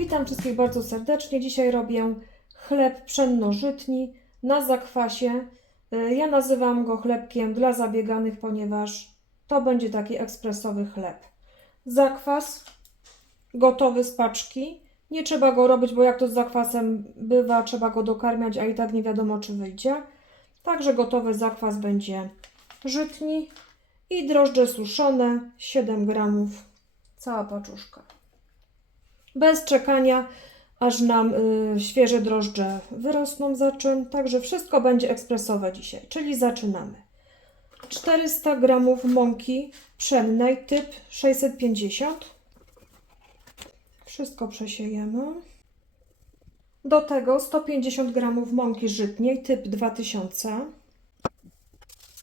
Witam wszystkich bardzo serdecznie. Dzisiaj robię chleb pszenno-żytni na zakwasie. Ja nazywam go chlebkiem dla zabieganych, ponieważ to będzie taki ekspresowy chleb. Zakwas gotowy z paczki. Nie trzeba go robić, bo jak to z zakwasem bywa, trzeba go dokarmiać, a i tak nie wiadomo, czy wyjdzie. Także gotowy zakwas będzie żytni i drożdże suszone 7 gramów, cała paczuszka. Bez czekania, aż nam świeże drożdże wyrosną za czyn. Także wszystko będzie ekspresowe dzisiaj, czyli zaczynamy. 400 g mąki pszennej typ 650. Wszystko przesiejemy. Do tego 150 g mąki żytniej typ 2000.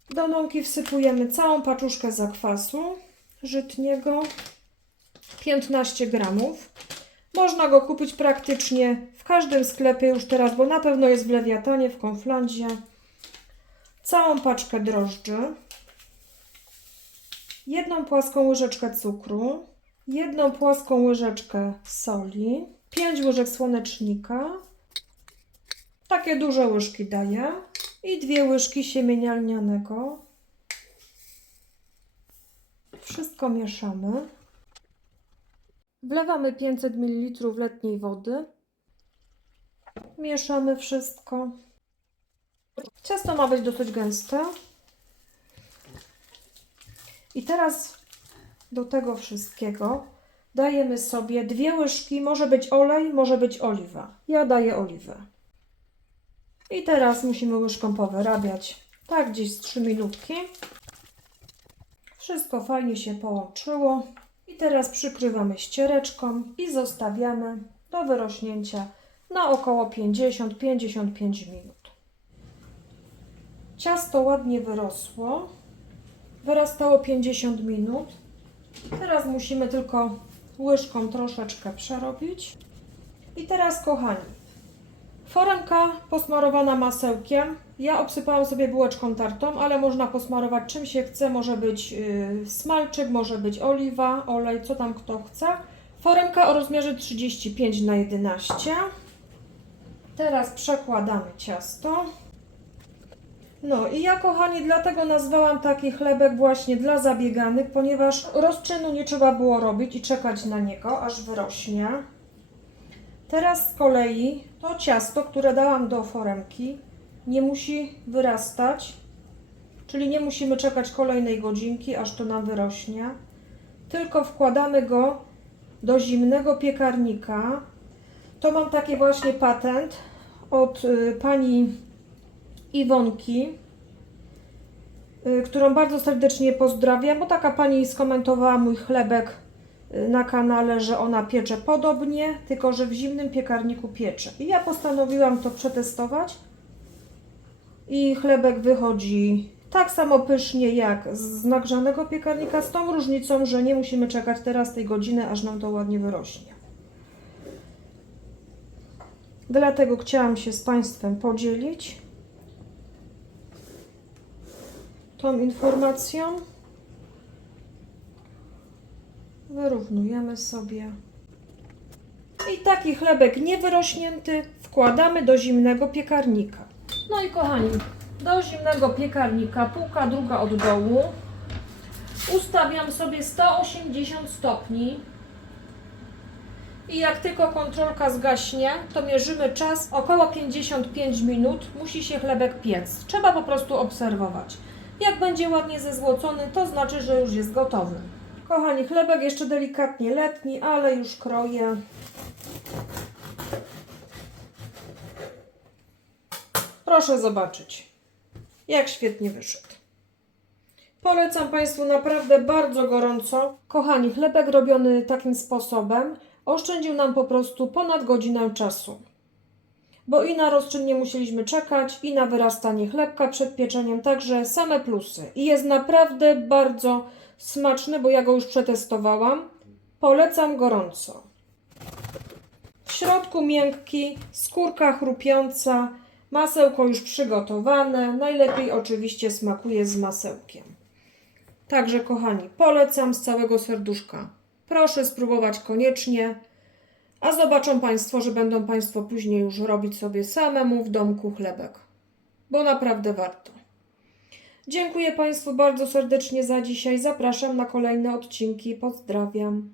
Do mąki wsypujemy całą paczuszkę zakwasu żytniego 15 gramów. Można go kupić praktycznie w każdym sklepie już teraz, bo na pewno jest w Lewiatanie, w Kauflandzie. Całą paczkę drożdży, jedną płaską łyżeczkę cukru, jedną płaską łyżeczkę soli, 5 łyżek słonecznika, takie duże łyżki daję, i 2 łyżki siemienia lnianego. Wszystko mieszamy. Wlewamy 500 ml letniej wody. Mieszamy wszystko. Ciasto ma być dosyć gęste. I teraz do tego wszystkiego dajemy sobie 2 łyżki, może być olej, może być oliwa. Ja daję oliwę. I teraz musimy łyżką powyrabiać, tak gdzieś z 3 minutki. Wszystko fajnie się połączyło. I teraz przykrywamy ściereczką i zostawiamy do wyrośnięcia na około 50-55 minut. Ciasto ładnie wyrosło. Wyrastało 50 minut. Teraz musimy tylko łyżką troszeczkę przerobić. I teraz, kochani, foremka posmarowana masełkiem. Ja obsypałam sobie bułeczką tartą, ale można posmarować czym się chce. Może być smalczyk, może być oliwa, olej, co tam kto chce. Foremka o rozmiarze 35×11. Teraz przekładamy ciasto. No i ja, kochani, dlatego nazwałam taki chlebek właśnie dla zabieganych, ponieważ rozczynu nie trzeba było robić i czekać na niego, aż wyrośnie. Teraz z kolei to ciasto, które dałam do foremki, nie musi wyrastać, czyli nie musimy czekać kolejnej godzinki, aż to nam wyrośnie, tylko wkładamy go do zimnego piekarnika. To mam taki właśnie patent od pani Iwonki, którą bardzo serdecznie pozdrawiam, bo taka pani skomentowała mój chlebek na kanale, że ona piecze podobnie, tylko że w zimnym piekarniku piecze. I ja postanowiłam to przetestować i chlebek wychodzi tak samo pysznie jak z nagrzanego piekarnika, z tą różnicą, że nie musimy czekać teraz tej godziny, aż nam to ładnie wyrośnie. Dlatego chciałam się z Państwem podzielić tą informacją. Wyrównujemy sobie. I taki chlebek niewyrośnięty wkładamy do zimnego piekarnika. No i kochani, do zimnego piekarnika, półka druga od dołu, ustawiam sobie 180 stopni. I jak tylko kontrolka zgaśnie, to mierzymy czas, około 55 minut musi się chlebek piec. Trzeba po prostu obserwować. Jak będzie ładnie zezłocony, to znaczy, że już jest gotowy. Kochani, chlebek jeszcze delikatnie letni, ale już kroję. Proszę zobaczyć, jak świetnie wyszedł. Polecam Państwu naprawdę bardzo gorąco. Kochani, chlebek robiony takim sposobem oszczędził nam po prostu ponad godzinę czasu. Bo i na rozczyn nie musieliśmy czekać, i na wyrastanie chlebka przed pieczeniem, także same plusy. I jest naprawdę bardzo smaczny, bo ja go już przetestowałam. Polecam gorąco. W środku miękki, skórka chrupiąca, masełko już przygotowane. Najlepiej oczywiście smakuje z masełkiem. Także, kochani, polecam z całego serduszka. Proszę spróbować koniecznie. A zobaczą Państwo, że będą Państwo później już robić sobie samemu w domku chlebek. Bo naprawdę warto. Dziękuję Państwu bardzo serdecznie za dzisiaj. Zapraszam na kolejne odcinki. Pozdrawiam.